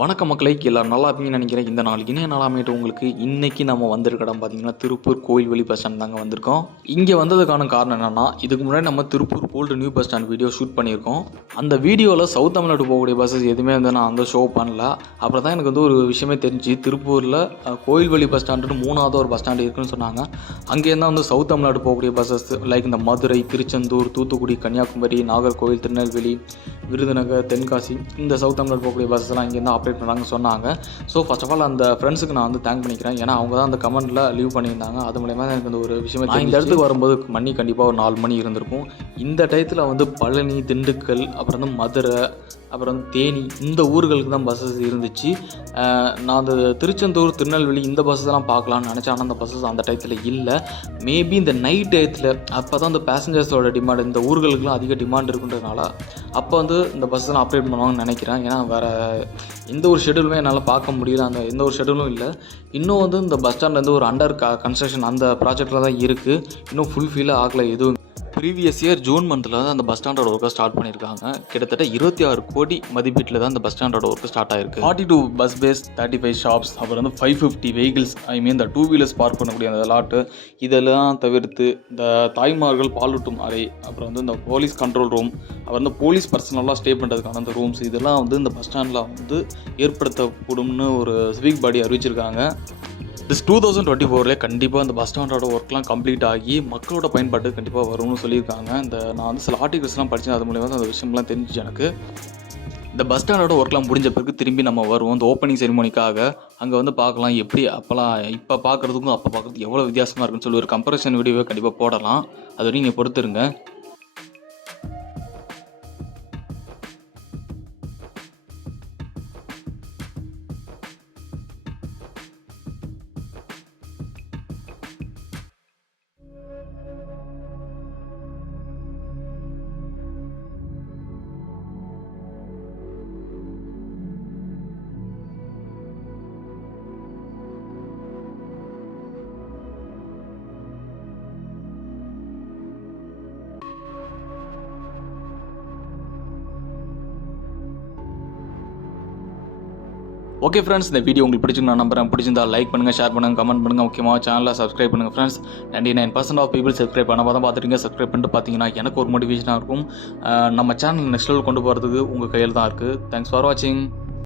வணக்க மக்களை எல்லாரும் நல்லா இருப்பீங்கன்னு நினைக்கிறேன். இந்த நாள் இனிய நாளாமேட்டு உங்களுக்கு இன்றைக்கி நம்ம வந்திருக்க இடம் பார்த்தீங்கன்னா திருப்பூர் கோயில்வெளி பஸ் ஸ்டாண்ட் தாங்க வந்திருக்கோம். இங்கே வந்ததுக்கான காரணம் என்னென்னா, இதுக்கு முன்னாடி நம்ம Tiruppur old new bus stand video shoot பண்ணியிருக்கோம். அந்த வீடியோவில் சவுத் தமிழ்நாடு போகக்கூடிய பஸ்ஸஸ் எதுவுமே வந்து நான் அந்த ஷோ பண்ணல. அப்புறம் தான் எனக்கு வந்து ஒரு விஷயமே தெரிஞ்சு, திருப்பூரில் கோயில்வெளி பஸ் ஸ்டாண்டுன்னு 3வது ஒரு பஸ் ஸ்டாண்டு இருக்குன்னு சொன்னாங்க. அங்கேருந்து வந்து சவுத் தமிழ்நாடு போகக்கூடிய பஸ்ஸஸ் லைக் இந்த மதுரை, திருச்செந்தூர், தூத்துக்குடி, கன்னியாகுமரி, நாகர்கோவில், திருநெல்வேலி, விருதுநகர், தென்காசி, இந்த சவுத் தமிழ்நாடு போகக்கூடிய பஸ்ஸெல்லாம் இங்கேருந்து ஆப்ரேட் பண்ணுறாங்கன்னு சொன்னாங்க. ஸோ ஃபர்ஸ்ட் ஆஃப் ஆல் அந்த ஃப்ரெண்ட்ஸுக்கு நான் வந்து தேங்க் பண்ணிக்கிறேன். ஏன்னா அவங்க தான் அந்த கமெண்ட்டில் லீவ் பண்ணியிருந்தாங்க. அது மூலயமா எனக்கு அந்த ஒரு விஷயமே நான் இந்த இடத்துக்கு வரும்போது மணி கண்டிப்பாக ஒரு 4 மணி இருந்திருக்கும். இந்த டயத்தில் வந்து பழனி, திண்டுக்கல், அப்புறம் வந்து மதுரை, அப்புறம் வந்து தேனி, இந்த ஊர்களுக்கு தான் பஸ்ஸஸ் இருந்துச்சு. நான் அந்த திருச்செந்தூர், திருநெல்வேலி இந்த பஸ்ஸஸ்லாம் பார்க்கலான்னு நினச்சேன். ஆனால் அந்த பஸ்ஸஸ் அந்த டயத்தில் இல்லை. மேபி இந்த நைட் டயத்தில் அப்போ தான் இந்த பேசஞ்சர்ஸோட டிமாண்ட், இந்த ஊர்களுக்குலாம் அதிக டிமாண்ட் இருக்குன்றதுனால அப்போ வந்து இந்த பஸ்ஸெல்லாம் ஆப்ரேட் பண்ணுவாங்கன்னு நினைக்கிறேன். ஏன்னா வேறு எந்த ஒரு ஷெடியூலுமே என்னால் பார்க்க முடியல, அந்த எந்த ஒரு ஷெடியூலும் இல்லை. இன்னும் வந்து இந்த பஸ் ஸ்டாண்ட்லேருந்து ஒரு அண்டர் கன்ஸ்ட்ரக்ஷன் அந்த ப்ராஜெக்டில் தான் இருக்குது. இன்னும் ஃபுல்ஃபில்லாக ஆகலை எதுவும். ப்ரீவியஸ் இயர் ஜூன் மந்தில் தான் அந்த பஸ் ஸ்டாண்டோட ஒர்க்கை ஸ்டார்ட் பண்ணியிருக்காங்க. கிட்டத்தட்ட 26 கோடி மதிப்பீட்டில் தான் அந்த பஸ் ஸ்டாண்டோட ஒர்க்கு ஸ்டார்ட் ஆயிருக்கு. 42 பஸ் பேஸ், 35 ஷாப்ஸ், அப்புறம் வந்து 550 வெஹிக்கிள்ஸ், இந்த 2 வீலர்ஸ் பார்க் பண்ணக்கூடிய அந்த லாட்டு, இதெல்லாம் தவிர்த்து இந்த தாய்மார்கள் பாலூட்டும் அறை, அப்புறம் வந்து இந்த போலீஸ் கண்ட்ரோல் ரூம், அப்புறம் வந்து போலீஸ் பர்சனலாக ஸ்டே பண்ணுறதுக்கான அந்த ரூம்ஸ், இதெல்லாம் வந்து இந்த பஸ் ஸ்டாண்டில் வந்து ஏற்படுத்தப்படும்னு ஒரு சிவிக் பாடி அறிவிச்சிருக்காங்க. திஸ் 2024 கண்டிப்பாக இந்த பஸ் ஸ்டாண்டோட ஒர்க்லாம் கம்ப்ளீட் ஆகி மக்களோட பயன்பாட்டு கண்டிப்பாக வரும்னு சொல்லியிருக்காங்க. நான் வந்து சில ஆர்டிகல்ஸ்லாம் படித்தேன். அது மூலியமாக அந்த விஷயம்லாம் தெரிஞ்சிச்சு எனக்கு. இந்த பஸ் ஸ்டாண்டோட ஒர்க்லாம் முடிஞ்ச பிறகு திரும்பி நம்ம வருவோம் இந்த ஓப்பனிங் செரிமோனிக்காக. அங்கே வந்து பார்க்கலாம் எப்படி அப்போலாம் இப்போ பார்க்குறதுக்கும் அப்போ பார்க்குறதுக்கு எவ்வளோ வித்தியாசமாக இருக்குன்னு சொல்லி ஒரு கம்பேரிசன் வீடியோவை கண்டிப்பாக போடலாம். அது வரைக்கும் நீங்கள் பொறுத்துருங்க. ஓகே ஃப்ரெண்ட்ஸ், இந்த வீடியோ உங்களுக்கு பிடிச்சிருக்கு நான் நம்புறேன். பிடிச்சிருந்தா லைக் பண்ணுங்கள், ஷேர் பண்ணுங்கள், கமெண்ட் பண்ணுங்கள். முக்கியமாக சேனலில் சப்ஸ்கிரைப் பண்ணுங்கள் ஃப்ரெண்ட்ஸ். 99% ஆஃப் பீப்புள் சப்ஸ்கிரைப் பண்ணாமல் தான் பார்த்துருங்க. சப்ஸ்கிரைப் பண்ணிட்டு பார்த்தீங்கன்னா எனக்கு ஒரு மோட்டிவேஷனாக இருக்கும். நம்ம சேனல் நெக்ஸ்ட் லெவல் கொண்டு போகிறதுக்கு உங்கள் கையில் தான் இருக்குது. தேங்க்ஸ் ஃபார் வாட்சிங்.